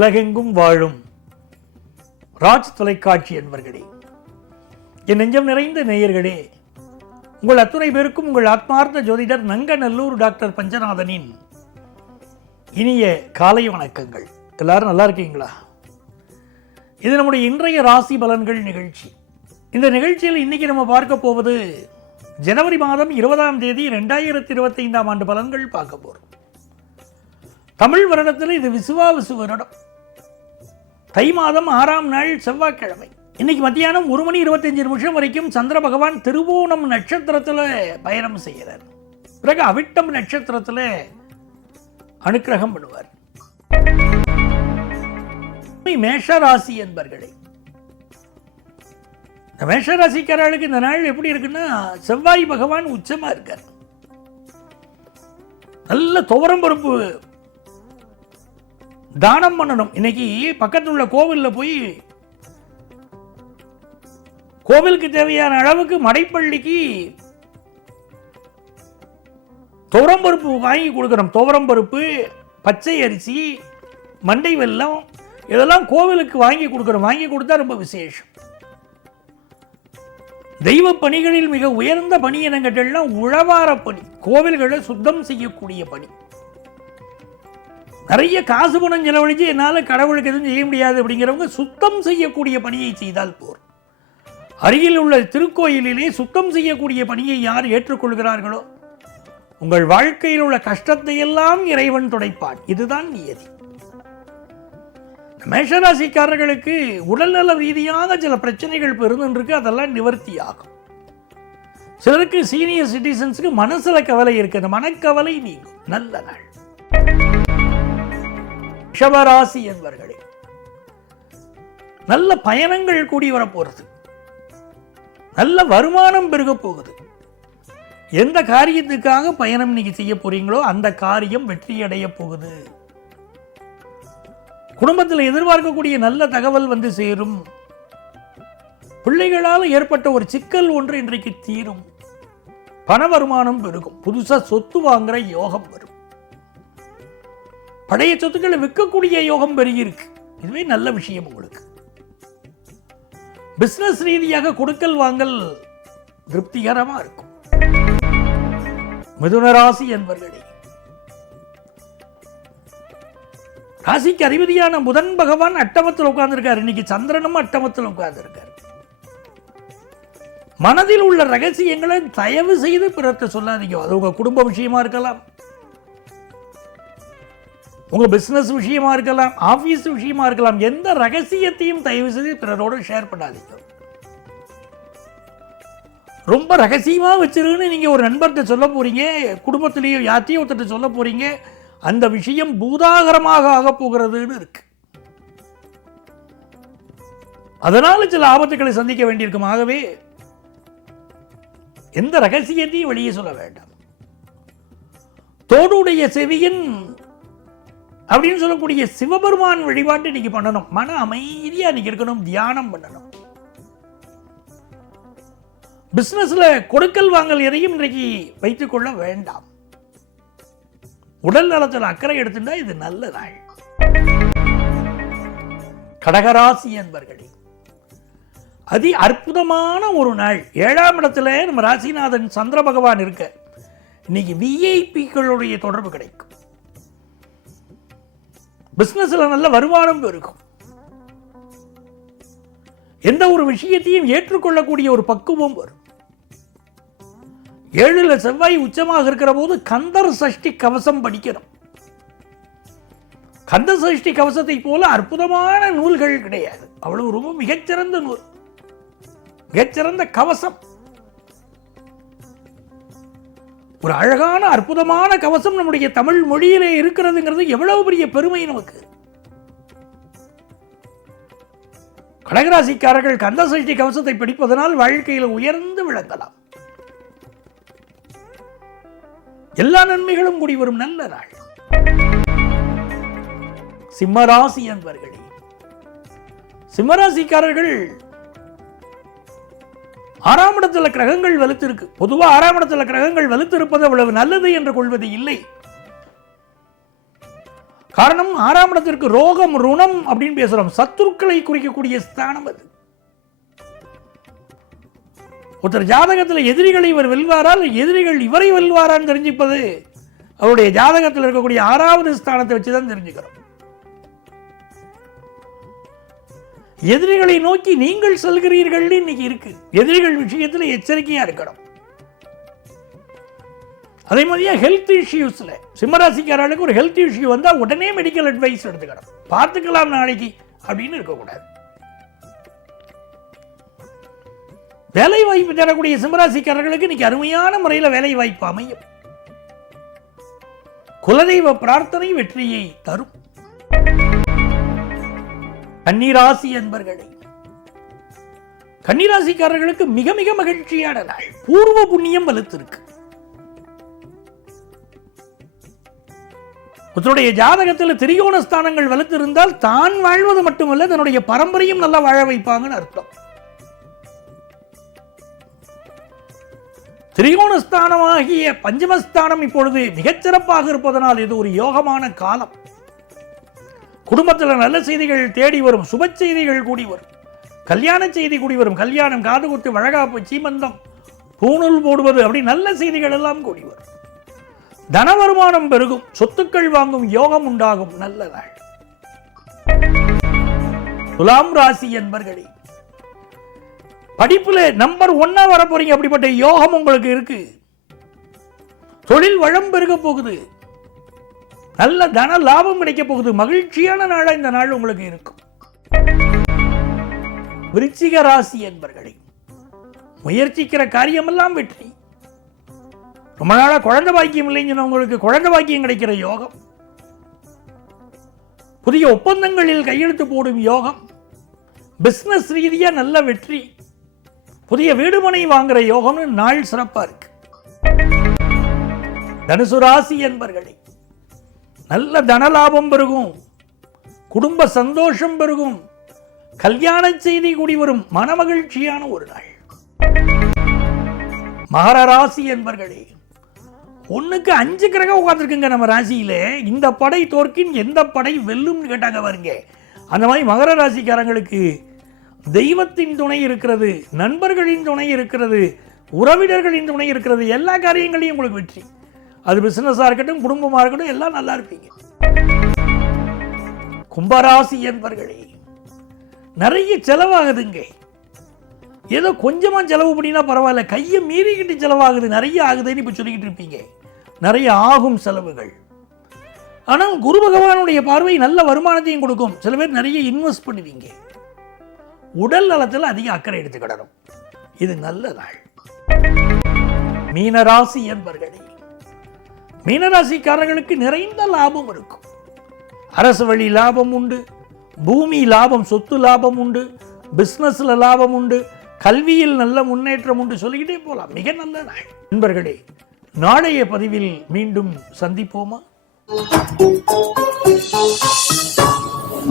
உலகெங்கும் வாழும் ராஜ் தொலைக்காட்சி என்பர்களே, என் நெஞ்சம் நிறைந்த நேயர்களே, உங்கள் அத்துணை பேருக்கும் உங்கள் ஆத்மார்த்த ஜோதிடர் நங்கநல்லூர் டாக்டர் பஞ்சநாதனின் இனிய காலை வணக்கங்கள். எல்லாரும் நல்லா இருக்கீங்களா? இது நம்முடைய இன்றைய ராசி பலன்கள் நிகழ்ச்சி. இந்த நிகழ்ச்சியில் இன்னைக்கு நம்ம பார்க்க போவது ஜனவரி மாதம் 20ஆம் தேதி 2025ஆம் ஆண்டு பலன்கள் பார்க்க போறோம். தமிழ் வருடத்தில் இது விசுவாவசு வருடம். தை மாதம் 6ஆம் நாள் செவ்வாய்க்கிழமை. இன்னைக்கு மத்தியானம் 1:25 வரைக்கும் சந்திர பகவான் திருவோணம் நட்சத்திரத்தில் பயணம் செய்கிறார். பிறகு அவிட்டம் நட்சத்திரத்தில் அனுக்கிரகம் பண்ணுவார். மேஷராசி என்பர்களே, இந்த மேஷராசிக்காரர்களுக்கு இந்த நாள் எப்படி இருக்குன்னா, செவ்வாய் பகவான் உச்சமா இருக்கார். நல்ல துவரம் பருப்பு தானம் பண்ணணும். இன்னைக்கு பக்கத்தில் உள்ள கோவிலில் போய் கோவிலுக்கு தேவையான அளவுக்கு மடைப்பள்ளிக்கு துவரம் பருப்பு வாங்கி கொடுக்கணும். துவரம் பருப்பு, பச்சை அரிசி, மண்டை வெல்லம் இதெல்லாம் கோவிலுக்கு வாங்கி கொடுக்கணும். வாங்கி கொடுத்தா ரொம்ப விசேஷம். தெய்வ பணிகளில் மிக உயர்ந்த பணி என்னங்கட்டெல்லாம் உழவார பணி, கோவில்களை சுத்தம் செய்யக்கூடிய பணி. நிறைய காசு பணம் செலவழிச்சு என்னால் கடவுளுக்கு எதுவும் செய்ய முடியாது அப்படிங்கிறவங்க சுத்தம் செய்யக்கூடிய பணியை செய்தால் போர். அருகில் உள்ள திருக்கோயிலிலே சுத்தம் செய்யக்கூடிய பணியை யார் ஏற்றுக்கொள்கிறார்களோ உங்கள் வாழ்க்கையில் உள்ள கஷ்டத்தை எல்லாம் இறைவன் துடைப்பான். இதுதான் நியதி. மேஷராசிக்காரர்களுக்கு உடல்நல ரீதியாக சில பிரச்சனைகள் இருந்துருக்கு, அதெல்லாம் நிவர்த்தி ஆகும். சிலருக்கு சீனியர் சிட்டிசன்ஸுக்கு மனசுல கவலை இருக்கு, அந்த மனக்கவலை நீங்கும். நல்ல நாள். ரிஷபராசி என்பவர்களே, நல்ல பயணங்கள் கூடி வரப்போறது, நல்ல வருமானம் பெருக போகுது. எந்த காரியத்துக்காக பயணம் நீங்க செய்ய போறீங்களோ அந்த காரியம் வெற்றி அடைய போகுது. குடும்பத்தில் எதிர்பார்க்கக்கூடிய நல்ல தகவல் வந்து சேரும். பிள்ளைகளால் ஏற்பட்ட ஒரு சிக்கல் ஒன்று இன்றைக்கு தீரும். பண வருமானம் பெருகும். புதுசா சொத்து வாங்குற யோகம் வரும். பழைய சொத்துக்களை விற்கக்கூடிய யோகம் பெருகிருக்கு. இதுவே நல்ல விஷயம். உங்களுக்கு பிசினஸ் ரீதியாக கொடுக்கல் வாங்கல் திருப்திகரமா இருக்கும். மிதுன ராசி என்பவர்களே, ராசிக்கு அதிபதியான புதன் பகவான் அட்டமத்தில் உட்கார்ந்திருக்கார். இன்னைக்கு சந்திரனும் அட்டமத்தில் உட்கார்ந்திருக்கார். மனதில் உள்ள ரகசியங்களை தயவு செய்து பிறர்கிட்ட சொல்லாதீங்க. அது உங்க குடும்ப விஷயமா இருக்கலாம், உங்க பிசினஸ் விஷயமா இருக்கலாம், ஆபீஸ் விஷயமா இருக்கலாம். எந்த ரகசியத்தையும் தயவு செய்து பிறரோடு ஷேர் பண்ணாதீங்க. ரொம்ப ரகசியமா வச்சிருன்னு நீங்க ஒரு நண்பர்கிட்ட சொல்ல போறீங்க, குடும்பத்திலேயே யாத்தையும் ஒருத்தர் சொல்ல போறீங்க, அந்த விஷயம் பூதாகரமாக ஆக போகிறதுன்னு இருக்கு. அதனால சில ஆபத்துக்களை சந்திக்க வேண்டியிருக்கும். ஆகவே எந்த ரகசியத்தையும் வெளியே சொல்ல வேண்டாம். தோடுடைய செவியன் அப்படின்னு சொல்லக்கூடிய சிவபெருமான் வழிபாட்டு இன்னைக்கு பண்ணணும். மன அமைதியா இன்னைக்கு இருக்கணும், தியானம் பண்ணணும். பிசினஸ்ல கொடுக்கல் வாங்கல் எதையும் இன்றைக்கு வைத்துக் கொள்ள வேண்டாம். உடல் நலத்தில் அக்கறை எடுத்துட்டா இது நல்ல நாள். கடகராசி என்பர்களே, அதி அற்புதமான ஒரு நாள். 7ஆம் இடத்துல நம்ம ராசிநாதன் சந்திர பகவான் இருக்க இன்னைக்கு விஐபிக்களுடைய தொடர்பு கிடைக்கும். பிசினஸ்ல நல்ல வருமானம் இருக்கும். எந்த ஒரு விஷயத்தையும் ஏற்றுக்கொள்ளக்கூடிய ஒரு பக்குவம் வரும். 7ல் செவ்வாய் உச்சமாக இருக்கிற போது கந்தர் சஷ்டி கவசம் படிக்கணும். கந்த சஷ்டி கவசத்தை போல அற்புதமான நூல்கள் கிடையாது. அவ்வளவு ரொம்ப மிகச்சிறந்த நூல், மிகச்சிறந்த கவசம். ஒரு அழகான அற்புதமான கவசம் நம்முடைய தமிழ் மொழியிலே இருக்கிறதுங்கிறது எவ்வளவு பெரிய பெருமை நமக்கு. கடகராசிக்காரர்கள் கந்த சஷ்டி கவசத்தை படிப்பதனால் வாழ்க்கையில் உயர்ந்து விளங்கலாம். எல்லா நன்மைகளும் கூடி வரும் நல்ல நாள். சிம்மராசி என்பவர்களே, சிம்மராசிக்காரர்கள் 6ஆம் இடத்துல கிரகங்கள் வலுத்திருக்கு. பொதுவாக 6ஆம் இடத்துல கிரகங்கள் வலுத்திருப்பது அவ்வளவு நல்லது என்று கொள்வது இல்லை. காரணம் 6ஆம் இடத்திற்கு ரோகம் ருணம் அப்படின்னு பேசுறோம். சத்துருக்களை குறிக்கக்கூடிய ஸ்தானம் அது. ஒருத்தர் ஜாதகத்தில் எதிரிகளை இவர் வெல்வாரால் எதிரிகள் இவரை வெல்வாரான்னு தெரிஞ்சுப்பது அவருடைய ஜாதகத்தில் இருக்கக்கூடிய 6வது ஸ்தானத்தை வச்சுதான் தெரிஞ்சுக்கிறோம். எதிரிகளை நோக்கி நீங்கள் செல்கிறீர்கள் இன்னைக்கு இருக்கு. எதிரிகள் விஷயத்தில் எச்சரிக்கையா இருக்கணும். அதே மாதிரியா ஹெல்த் இஷ்யூஸ்ல சிம்மராசிக்காரர்களுக்கு ஒரு ஹெல்த் இஷ்யூ வந்தா உடனே மெடிக்கல் அட்வைஸ் எடுத்துக்கணும். பார்த்துக்கலாம் நாளைக்கு அப்படின்னு இருக்கக்கூடாது. வேலை வாய்ப்பு தரக்கூடிய சிம்மராசிக்காரர்களுக்கு இன்னைக்கு அருமையான முறையில் வேலை வாய்ப்பு அமையும். குலதெய்வ பிரார்த்தனை வெற்றியை தரும். கன்னிராசி என்பர்களே, கன்னிராசிக்காரர்களுக்கு மிக மிக மகிழ்ச்சியான நாள். பூர்வ புண்ணியம் வலுத்திருக்கு. உங்களுடைய ஜாதகத்தில் திரிகோண ஸ்தானங்கள் வலுத்திருந்தால் தான் வாழ்வது மட்டுமல்ல தன்னுடைய பரம்பரையும் நல்லா வாழ வைப்பாங்கன்னு அர்த்தம். திரிகோணஸ்தானமாகிய பஞ்சமஸ்தானம் இப்பொழுது மிகச்சிறப்பாக இருப்பதனால் இது ஒரு யோகமான காலம். குடும்பத்தில் நல்ல செய்திகள் தேடி வரும். சுப செய்திகள் கூடி வரும். கல்யாண செய்தி கூடி வரும். கல்யாணம், காதுகுத்து, வழகாப்பு, சீமந்தம், பூணூல் போடுவது அப்படி நல்ல செய்திகள் எல்லாம் கூடி வரும். தன வருமானம் பெருகும். சொத்துக்கள் வாங்கும் யோகம் உண்டாகும். நல்ல நாள். துலாம் ராசி என்பர்களே, படிப்புல நம்பர் 1 வர போறீங்க. அப்படிப்பட்ட யோகம் உங்களுக்கு இருக்கு. தொழில் வளம் பெருக போகுது. நல்ல தன லாபம் கிடைக்க போகுது. மகிழ்ச்சியான நாளா இந்த நாள் உங்களுக்கு இருக்கும். விருச்சிக ராசி என்பர்களே, முயற்சிக்கிற காரியமெல்லாம் வெற்றி. ரொம்ப நாளா குழந்தை பாக்கியம் இல்லைன்னு உங்களுக்கு குழந்தை பாக்கியம் கிடைக்கிற யோகம். புதிய ஒப்பந்தங்களில் கையெழுத்து போடும் யோகம். பிசினஸ் ரீதியா நல்ல வெற்றி. புதிய வீடுமனை வாங்குற யோகம்னு நாள் சிறப்பா இருக்கு. தனுசு ராசி என்பர்களே, நல்ல தனலாபம் பெருகும். குடும்ப சந்தோஷம் பெருகும். கல்யாண செய்தி கூடி வரும். மனமகிழ்ச்சியான ஒரு நாள். மகர ராசி என்பர்களே, 1க்கு 5 கிரகம் உட்கார்ந்துருக்குங்க நம்ம ராசியில. இந்த படை தோற்கின் எந்த படை வெல்லும் கேட்டாங்க பாருங்க. அந்த மாதிரி மகர ராசிக்காரங்களுக்கு தெய்வத்தின் துணை இருக்கிறது, நண்பர்களின் துணை இருக்கிறது, உறவினர்களின் துணை இருக்கிறது. எல்லா காரியங்களையும் உங்களுக்கு வெற்றி. அது பிசினஸா இருக்கட்டும், குடும்பமா இருக்கட்டும், எல்லாம் நல்லா இருப்பீங்க. கும்பராசி என்பர்களே, நிறைய செலவாகுதுங்க. ஏதோ கொஞ்சமா செலவு பண்ணினா பரவாயில்ல, கையை மீறிக்கிட்டு செலவாகுது, நிறைய ஆகுதுன்னு இப்ப சொல்லிக்கிட்டு இருப்பீங்க. நிறைய ஆகும் செலவுகள். ஆனால் குரு பகவானுடைய பார்வை நல்ல வருமானத்தையும் கொடுக்கும். சில பேர் நிறைய இன்வெஸ்ட் பண்ணுவீங்க. உடல் நலத்தில் அதிக அக்கறை எடுத்துக்கிடணும். இது நல்ல நாள். மீனராசி என்பர்களே, மீனராசிக்காரர்களுக்கு நிறைந்த லாபம் இருக்கும். அரசு வழி லாபம் உண்டு. பூமி லாபம், சொத்து லாபம் உண்டு. பிசினஸ்ல லாபம் உண்டு. கல்வியில் நல்ல முன்னேற்றம் உண்டு. சொல்லிக்கிட்டே போலாம். மிக நல்ல நாள். நண்பர்களே, நாளைய பதிவில் மீண்டும் சந்திப்போமா?